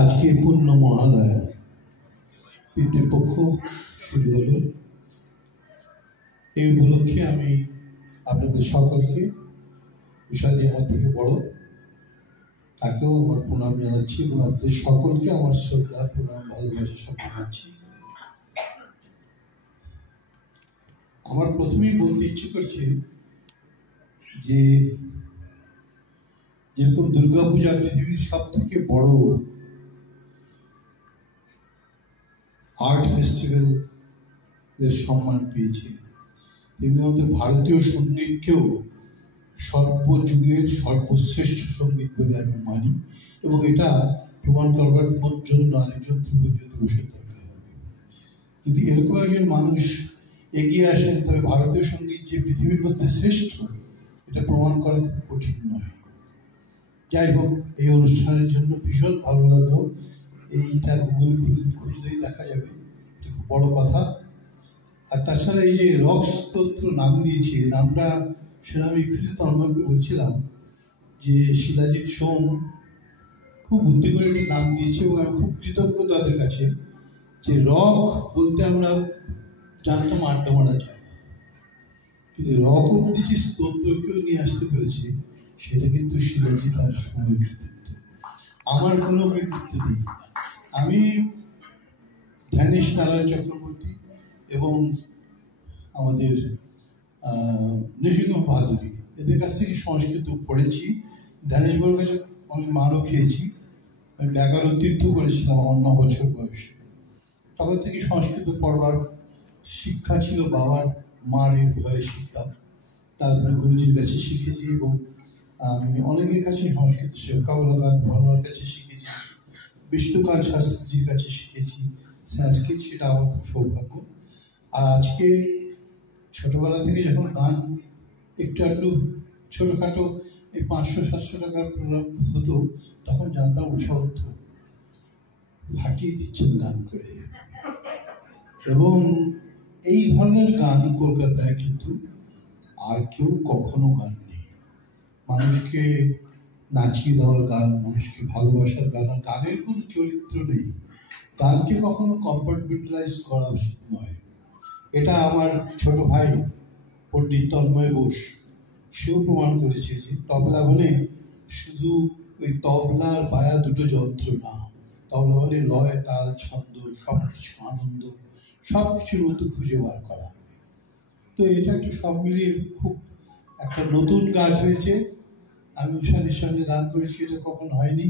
আজকে পূর্ণ মহালয়া পিতৃপক্ষ শুরু হলো। এই উপলক্ষে আমি আপনাদের সকলকে, বিষয় আমার থেকে বড়, তাকেও আমার প্রণাম জানাচ্ছি এবং আপনাদের সকলকে আমার শ্রদ্ধা, প্রণাম, ভালোবাসা সব জানাচ্ছি। আমার প্রথমেই বলতে ইচ্ছে করছে যে যেরকম দুর্গাপূজা পৃথিবীর সব থেকে বড় আর্ট ফেস্টিভ্যাল এর সম্মান পেয়েছে, তেমনি আমাদের ভারতীয় সঙ্গীতকেও সর্বযুগের সর্বশ্রেষ্ঠ সঙ্গীত বলে আমি মানি, এবং এটা প্রমাণ করবার জন্য আরেকজন ধ্রুবজ্যোতি বসুর দরকার হবে। যদি এরকম একজন মানুষ এগিয়ে আসেন, তবে ভারতীয় সঙ্গীত যে পৃথিবীর মধ্যে শ্রেষ্ঠ, এটা প্রমাণ করা খুব কঠিন নয়। যাই হোক, এই অনুষ্ঠানের জন্য ভীষণ ভালো লাগলো। এইটা গুগল খুঁজলেই দেখা যাবে, এটা খুব বড় কথা। আর তাছাড়া এই যে রক স্তোত্র নাম দিয়েছে, নামটা সেটা আমি এখানে তন্ময়কে বলছিলাম যে শিলাজিৎ সোম খুব বুদ্ধি করে একটি নাম দিয়েছে, এবং আমি খুব কৃতজ্ঞ তাদের কাছে যে রক বলতে আমরা জানতাম আড্ডা মারা যায়, কিন্তু রক অব্দি যে স্তোত্রকেও নিয়ে আসতে পেরেছে, সেটা কিন্তু শিলাজিৎ আর সোমের কৃতিত্ব। আমার কোনো কৃতিত্ব নেই। আমি ধ্যানেশ নারায়ণ চক্রবর্তী এবং আমাদের নৃসিংহ বাহাদুরী, এদের কাছ থেকে সংস্কৃত পড়েছি। ধ্যানেশ বাবুর কাছে আমি মারও খেয়েছি। আমি ব্যাকরণ তীর্থ করেছিলাম আমার 9 বছর বয়সে। তখন থেকে সংস্কৃত পড়বার শিক্ষা ছিল, বাবার মায়ের ভয়ে শিখতাম। তারপরে গুরুজির কাছে শিখেছি, এবং আমি অনেকের কাছে সংস্কৃত শিক্ষাবলকান ধর্মার কাছে শিখেছি, বিষ্ণুকাল শাস্ত্রীজির কাছে শিখেছি সংস্কৃত। সেটা আমার খুব সৌভাগ্য। আর আজকে ছোটবেলা থেকে যখন গান একটু ছোটখাটো এই 500-700 টাকার প্রোগ্রাম হতো, তখন জানতাম উৎসাহ ফাটিয়ে দিচ্ছেন গান করে। এবং এই ধরনের গান কলকাতায় কিন্তু আর কেউ কখনো গান নেই। মানুষকে নাচিয়ে দেওয়ার গান, মানুষকে ভালোবাসার গান, আর গানের কোনো চরিত্র নেই। গানকে কখনো কম্পার্টমেন্টালাইজ করা উচিত নয়। এটা আমার ছোট ভাই পণ্ডিত তন্ময় বোস, সেও প্রমাণ করেছে যে তবলা মানে শুধু ওই তবলার বায়া দুটো যন্ত্র না, তবলা মানে লয়, তাল, ছন্দ, সবকিছু, আনন্দ, সবকিছুর মধ্যে খুঁজে বার করা। তো এটা একটা সব মিলিয়ে খুব একটা নতুন কাজ হয়েছে। আমি উষাদের সঙ্গে গান করেছি, এটা কখন হয়নি।